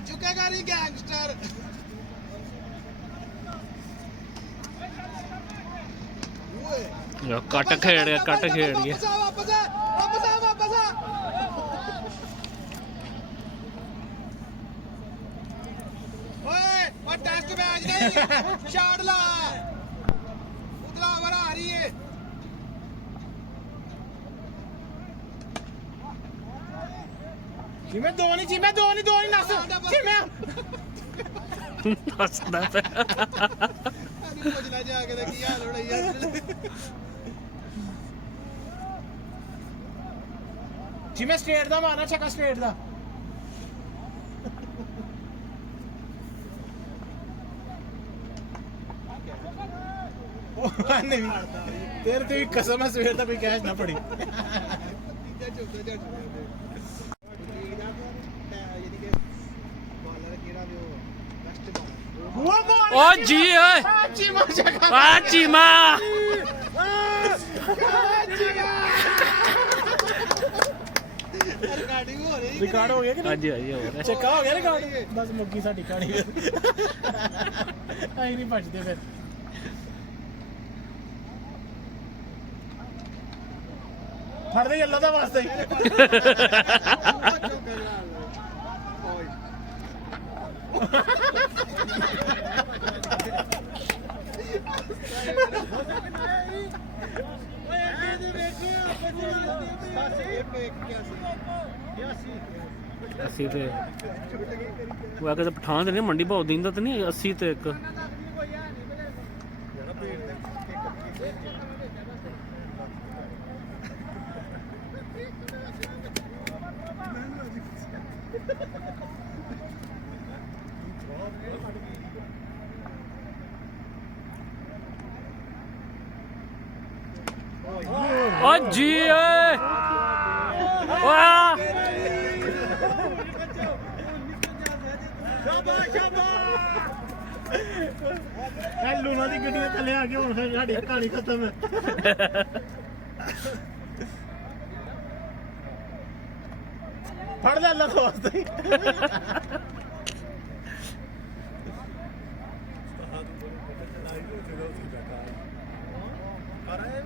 ਚੁੱਕੇਗਾ ਨਹੀਂ ਗੈਂਗਸਟਰ ਕੱਟ ਖੇਡ ਗਿਆ ਕੱਟ ਖੇਡ ਗਿਆ ਵਾਪਸ ਆ ਓਏ ਉਹ ਟੈਸਟ ਮੈਚ ਨਹੀਂ ਸ਼ਾਟ ਲਾ ਉਤਲਾ ਓਵਰ ਆ ਰਹੀ ਏ ਜਿਵੇਂ ਦੋ ਨਹੀਂ ਨਸ ਜਿਵੇਂ ਹੱਸਦਾ ਪਿਆ ਪੁੱਛਣਾ ਜਾ ਕੇ ਕੀ ਹਾਲ ਹੋਣਾ ਯਾਰ ਜਿਵੇਂ ਸਟੇਟ ਦਾ ਮਾਰਨਾ ਛੱਕਾ ਸਟੇਟ ਦਾ ਨਹੀਂ ਤੇਰੇ ਤੇ ਵੀ ਕਸਮ ਹੈ ਸਵੇਰ ਦਾ ਕੋਈ ਕੈਸ਼ ਨਾ ਪੜੀ ਓ ਜੀ ਓਏ ਆ ਚੀਮਾ ਰਿਕਾਰਡ ਹੋ ਗਿਆ ਕਿ ਹਾਂਜੀ ਹਾਂਜੀ ਹੋਰ ਚੱਕਾ ਹੋ ਗਿਆ ਰਿਕਾਰਡ ਬਸ ਮੁੱਕੀ ਸਾਡੀ ਕਹਾਣੀ ਆਈ ਨਹੀਂ ਭੱਜਦੇ ਫਿਰ ਫੜਦੇ ਅੱਲਾ ਦਾ ਵਾਸਤਾ ਹੀ अस्सी ते वो आके तो पठान ते नहीं मंडी भाव दिंदा तो नहीं 80 ते एक ओ जी वाह ਲੂਣਾ ਦੀ ਗੱਡੀ ਦੇ ਥੱਲੇ ਆ ਕੇ ਹੁਣ ਫਿਰ ਸਾਡੀ ਕਹਾਣੀ ਖਤਮ ਹੈ ਫੜ ਲੈ ਅੱਲਾ ਤੋਂ ਵਾਸਤੇ ਹੀ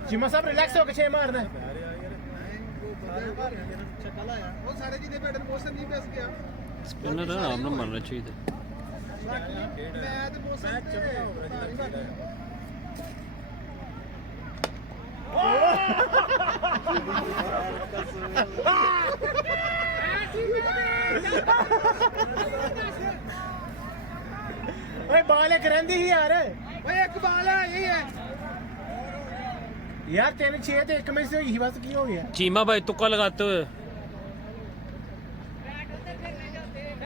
ਜਿਮਾ ਸਾਹਿਬ ਰਿਲੈਕਸ ਹੋ ਕੇ ਛੇ ਮਾਰਨਾ ਉਹ ਸਾਰੇ ਜਿਹਦੇ ਬੈਟਰ ਮੋਸ਼ਨ ਨਹੀਂ ਪਿਸ ਗਿਆ स्पिनर आराम ਨਾਲ ਮਾਰਨਾ ਚਾਹੀਦਾ ਮੈਂ ਤੇ ਮੋਸ਼ਨ ਓਏ ਬਾਲ ਇੱਕ ਰਹਿੰਦੀ ਸੀ ਯਾਰ ਓਏ ਇੱਕ ਬਾਲ ਹੈ ਇਹ ਹੈ यार तेरे 6 ਤੇ 1 में से ही बस की हो गया चीमा भाई तुक्का लगाते हुए